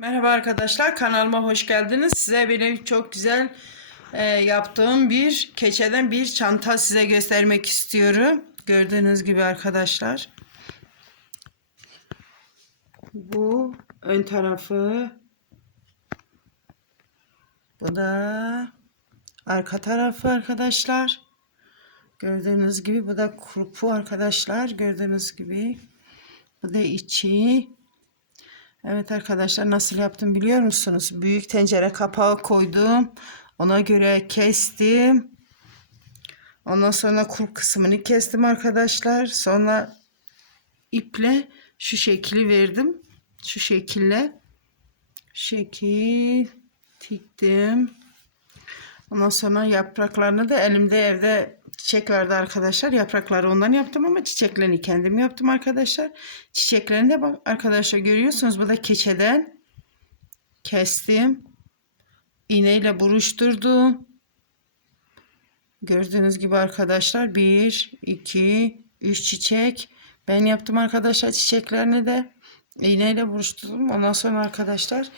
Merhaba arkadaşlar kanalıma hoş geldiniz. Size benim çok güzel e, yaptığım bir keçeden bir çanta size göstermek istiyorum. Gördüğünüz gibi arkadaşlar. Bu ön tarafı. Bu da arka tarafı arkadaşlar. Gördüğünüz gibi bu da kurpu arkadaşlar. Gördüğünüz gibi. Bu da içi. Evet arkadaşlar nasıl yaptım biliyor musunuz? Büyük tencere kapağı koydum. Ona göre kestim. Ondan sonra kulp kısmını kestim arkadaşlar. Sonra iple şu şekli verdim. Şu şekilde. Şekil diktim. Ondan sonra yapraklarını da elimde evde çiçek vardı arkadaşlar. Yaprakları ondan yaptım ama çiçeklerini kendim yaptım arkadaşlar. Çiçeklerini de bak arkadaşlar görüyorsunuz. Bu da keçeden kestim. İğneyle buruşturdum. Gördüğünüz gibi arkadaşlar 1, 2, 3 çiçek. Ben yaptım arkadaşlar çiçeklerini de iğneyle buruşturdum. Ondan sonra arkadaşlar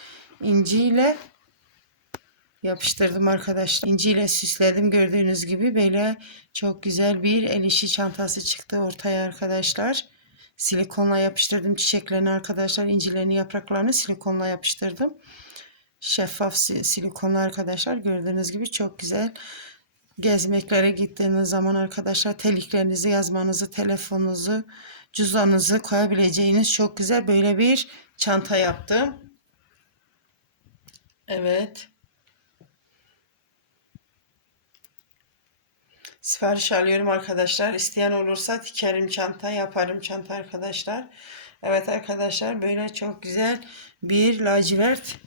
inciyle yapıştırdım arkadaşlar. İnciyle süsledim gördüğünüz gibi böyle çok güzel bir el işi çantası çıktı ortaya arkadaşlar. Silikonla yapıştırdım çiçeklerini arkadaşlar. incilerini yapraklarını silikonla yapıştırdım. Şeffaf si- silikonlu arkadaşlar gördüğünüz gibi çok güzel. Gezmeklere gittiğiniz zaman arkadaşlar teliklerinizi yazmanızı, telefonunuzu, cüzdanınızı koyabileceğiniz çok güzel böyle bir çanta yaptım. Evet. Sipariş alıyorum arkadaşlar. İsteyen olursa dikerim çanta, yaparım çanta arkadaşlar. Evet arkadaşlar böyle çok güzel bir lacivert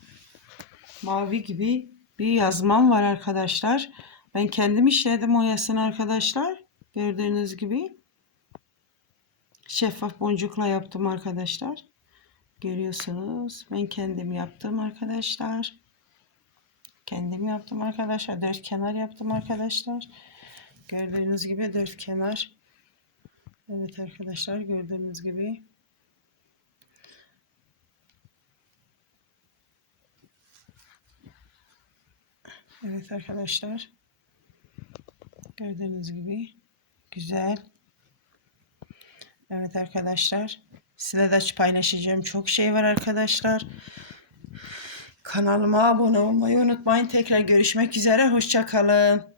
mavi gibi bir yazmam var arkadaşlar. Ben kendim işledim oyasını arkadaşlar. Gördüğünüz gibi. Şeffaf boncukla yaptım arkadaşlar. Görüyorsunuz. Ben kendim yaptım arkadaşlar. Kendim yaptım arkadaşlar. Dört kenar yaptım arkadaşlar. Gördüğünüz gibi dört kenar. Evet arkadaşlar gördüğünüz gibi. Evet arkadaşlar. Gördüğünüz gibi güzel. Evet arkadaşlar. Size de paylaşacağım çok şey var arkadaşlar. Kanalıma abone olmayı unutmayın. Tekrar görüşmek üzere. Hoşça kalın.